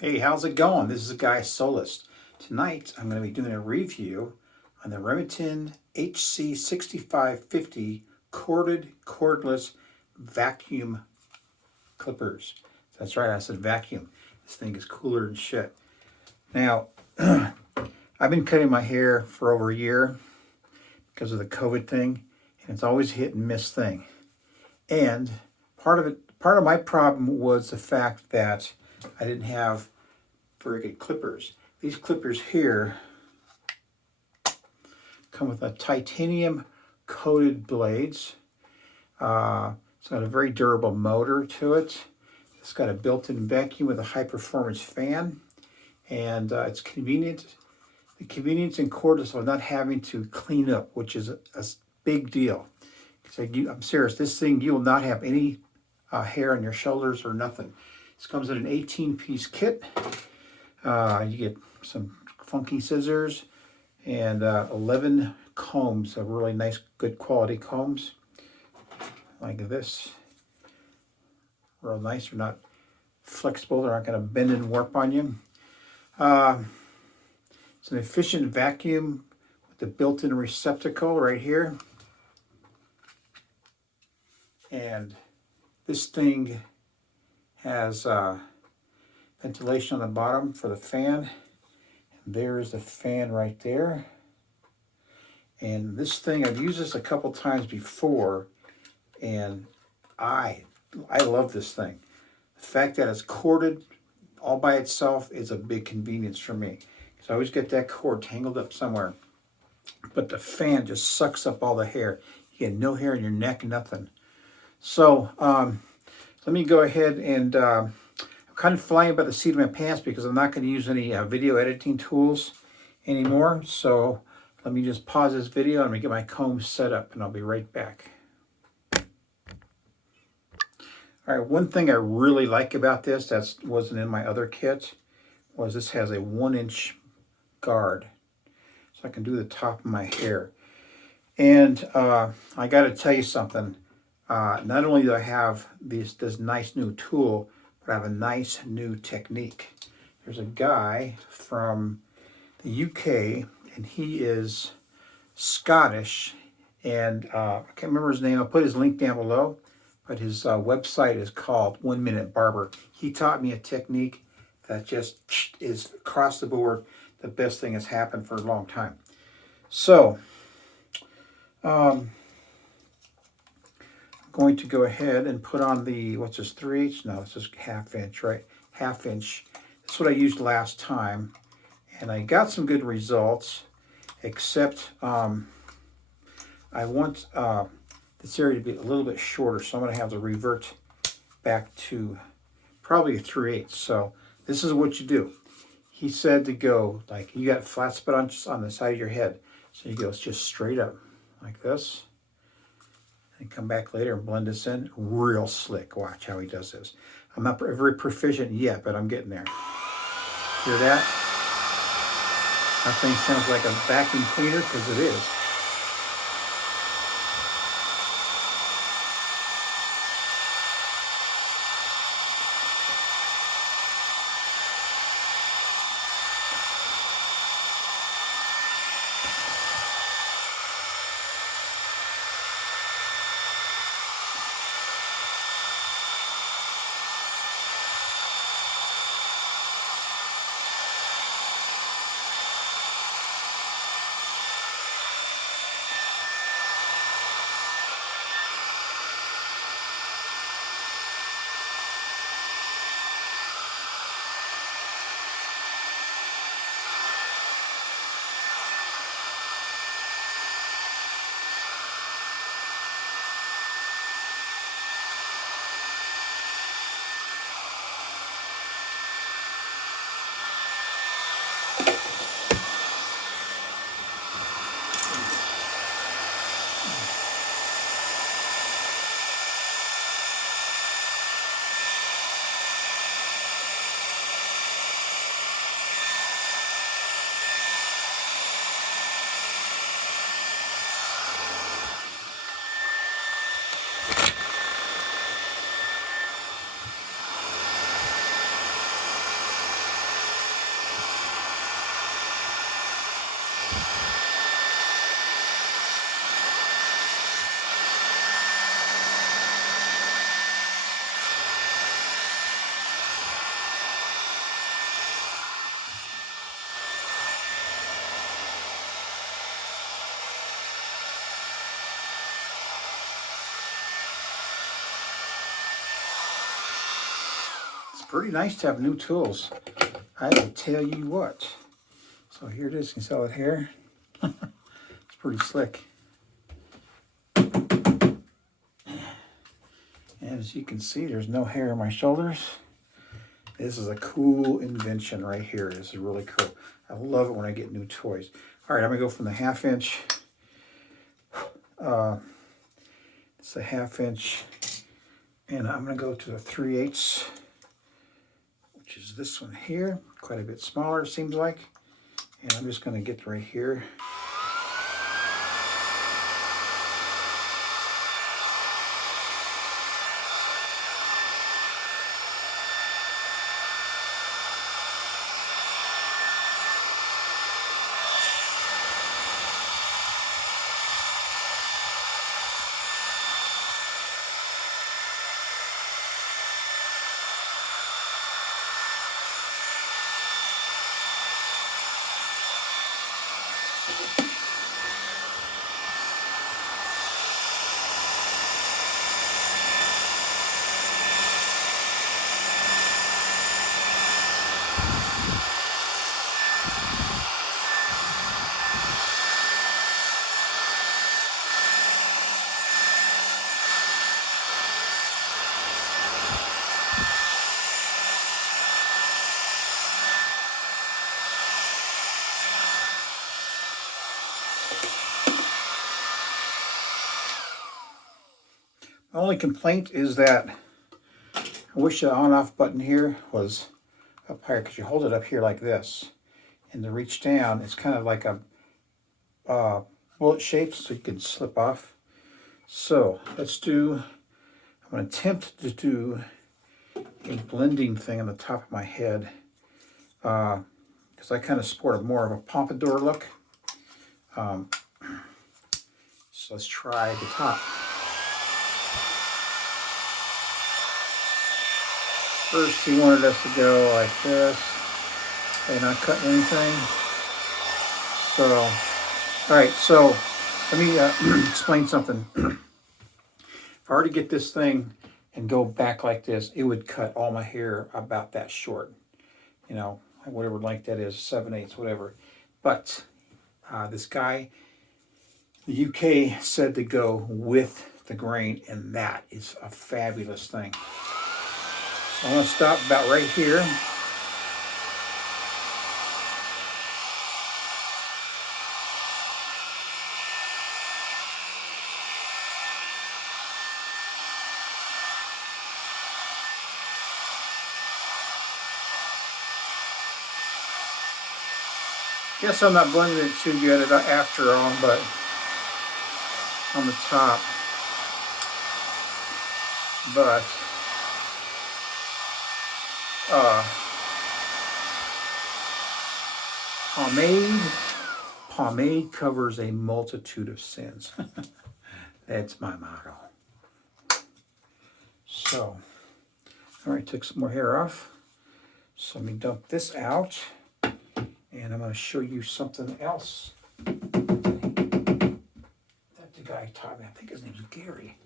Hey, how's it going? This is Guy Solis. Tonight I'm going to be doing a review on the Remington Hc6550 cordless vacuum clippers. That's right, I said vacuum. This thing is cooler than shit. Now, I've been cutting my hair for over a year because of the COVID thing, and it's always a hit and miss thing. And part of my problem was the fact that I didn't have very good clippers. These clippers here come with a titanium coated blades. It's got a very durable motor to it. It's got a built-in vacuum with a high-performance fan, and it's convenient. The convenience and cordless of not having to clean up, which is a big deal. I'm serious. This thing, you will not have any hair on your shoulders or nothing. This comes in an 18-piece kit. You get some funky scissors and 11 combs, of really nice, good quality combs, like this. Real nice. They're not flexible. They're not going to bend and warp on you. It's an efficient vacuum with the built-in receptacle right here. And this thing has ventilation on the bottom for the fan. And there's the fan right there. And this thing, I've used this a couple times before, and I love this thing. The fact that it's corded all by itself is a big convenience for me. So I always get that cord tangled up somewhere. But the fan just sucks up all the hair. You get no hair in your neck, nothing. So let me go ahead and I'm kind of flying by the seat of my pants because I'm not going to use any video editing tools anymore. So let me just pause this video and I'm going to get my comb set up, and I'll be right back. All right, one thing I really like about this that wasn't in my other kit was this has a 1-inch guard. So I can do the top of my hair. And I got to tell you something. Not only do I have this nice new tool, but I have a nice new technique. There's a guy from the UK, and he is Scottish, and I can't remember his name. I'll put his link down below, but his website is called 1 Minute Barber. He taught me a technique that just is across the board the best thing that's happened for a long time. So, I'm going to go ahead and put on the, what's this, 3/8? No, this is 1/2 inch, right? 1/2 inch. That's what I used last time. And I got some good results, except I want this area to be a little bit shorter, so I'm going to have to revert back to probably a 3/8. So this is what you do. He said to go, like, you got flat spot on the side of your head. So you go just straight up like this. And come back later and blend this in. Real slick. Watch how he does this. I'm not very proficient yet, but I'm getting there. Hear that? That thing sounds like a vacuum cleaner, because it is. pretty nice to have new tools. I will tell you what. So here it is. You can sell it here. It's pretty slick. And as you can see, there's no hair on my shoulders. This is a cool invention right here. This is really cool. I love it when I get new toys. All right, I'm gonna go from the 1/2 inch. It's a 1/2 inch, and I'm gonna go to the 3/8, which is this one here. Quite a bit smaller, it seems like. And I'm just gonna get right here. My only complaint is that I wish the on-off button here was up higher, because you hold it up here like this, and to reach down, it's kind of like a bullet shape, so you can slip off. So let's do, I'm going to attempt to do a blending thing on the top of my head, because I kind of sport more of a pompadour look. So let's try the top. First, he wanted us to go like this. Okay, not cutting anything. So, all right, so let me explain something. If I were to get this thing and go back like this, it would cut all my hair about that short. You know, whatever length that is, 7/8, whatever. But this guy, the UK, said to go with the grain, and that is a fabulous thing. I'm going to stop about right here. Guess I'm not blending it too good after all, but on the top. But pomade covers a multitude of sins. That's my motto. So, all right, took some more hair off. So let me dump this out, and I'm going to show you something else that the guy taught me. I think his name's Gary.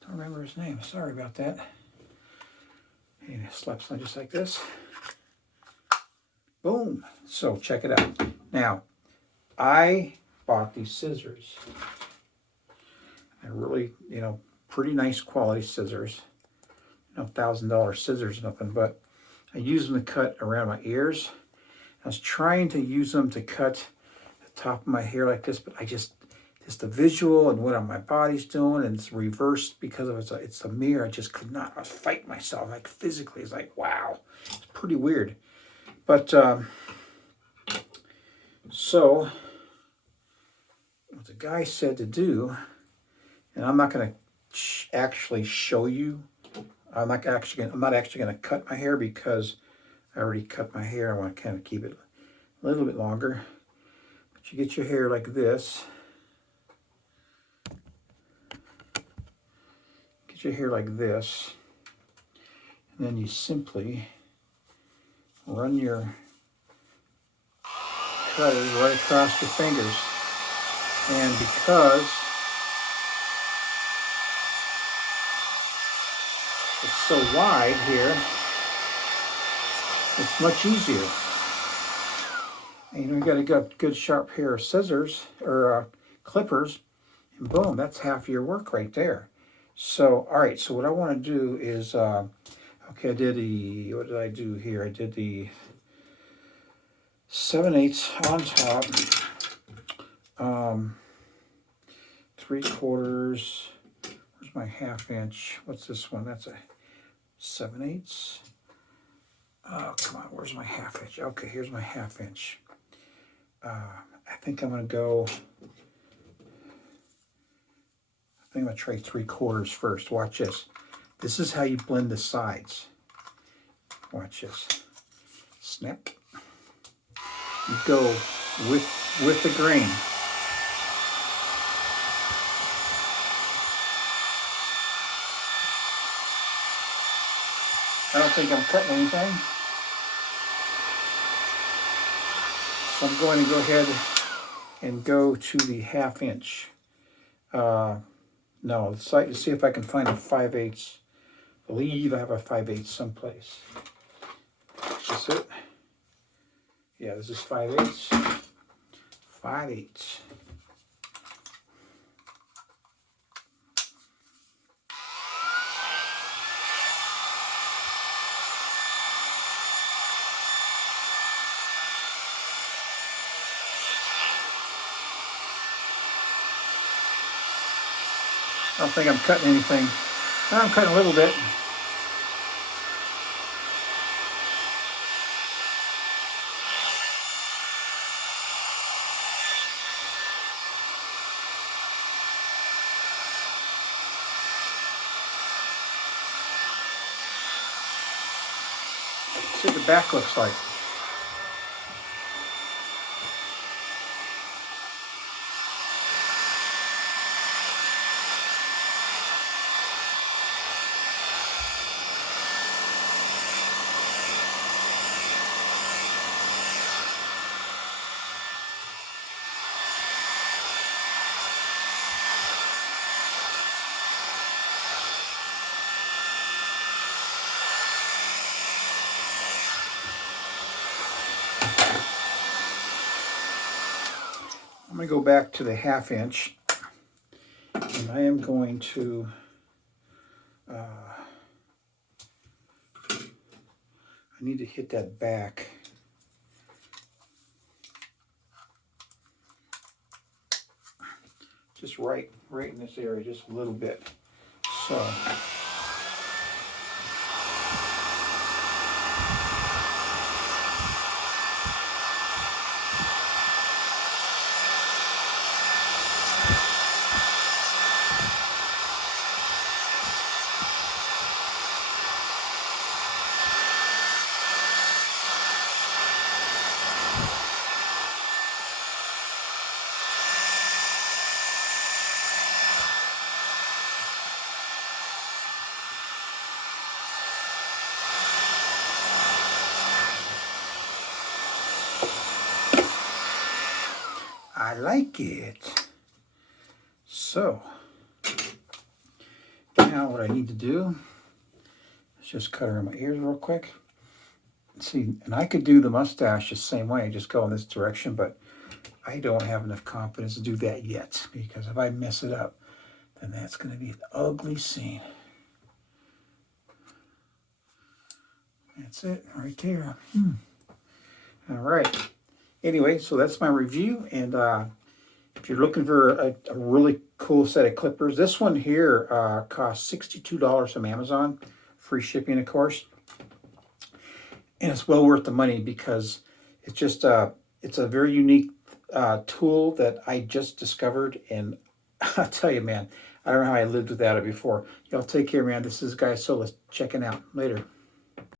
Don't remember his name. Sorry about that. And it slaps on just like this. Boom. So check it out. Now, I bought these scissors. They're really, pretty nice quality scissors. $1,000 scissors, nothing, but I use them to cut around my ears. I was trying to use them to cut the top of my hair like this, but just the visual and what my body's doing, and it's reversed because of it's a mirror. I just could not. I was fighting myself, like physically. It's like, wow, it's pretty weird. But so what the guy said to do, and I'm not going to actually show you. I'm not actually going to cut my hair because I already cut my hair. I want to kind of keep it a little bit longer. But you get your hair like this. Get your hair like this. And then you simply run your cutters right across your fingers. And because it's so wide here, It's much easier. And you got a good sharp pair of scissors or clippers, and boom, that's half your work right there. So, all right, so what I want to do is, okay, what did I do here? I did the 7/8 on top, 3/4. Where's my 1/2 inch? What's this one? That's a 7/8. Oh, come on, where's my 1/2 inch? Okay, here's my 1/2 inch. I think I'm going to go, I'm going to try 3/4 first. Watch this. This is how you blend the sides. Watch this. Snap. You go with the grain. I don't think I'm cutting anything. So I'm going to go ahead and go to the 1/2 inch. No, let's see if I can find a 5/8. I believe I have a 5/8 someplace. Is this it? Yeah, this is 5/8. 5/8. I don't think I'm cutting anything. I'm cutting a little bit. See what the back looks like. I'm going to go back to the 1/2 inch, and I am going to I need to hit that back. Just right in this area, just a little bit. So. I like it. So, now what I need to do is just cut around my ears real quick. See, and I could do the mustache the same way, just go in this direction, but I don't have enough confidence to do that yet, because if I mess it up, then that's going to be an ugly scene. That's it, right there. All right. Anyway, so that's my review, and if you're looking for a really cool set of clippers, this one here costs $62 from Amazon, free shipping, of course, and it's well worth the money because it's just it's a very unique tool that I just discovered, and I'll tell you, man, I don't know how I lived without it before. Y'all take care, man. This is Guy Solis checking out. Later.